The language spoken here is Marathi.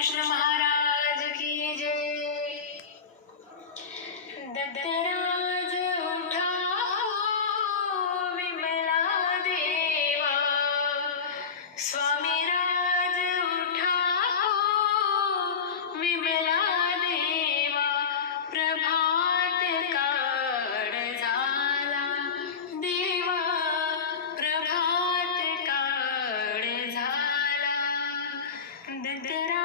कृष्ण महाराज की जय। दत्तराज उठा विमला देवा, स्वामी राज उठा विमला देवा, प्रभात काळ झाला देवा, प्रभात काळ झाला। दत्तराज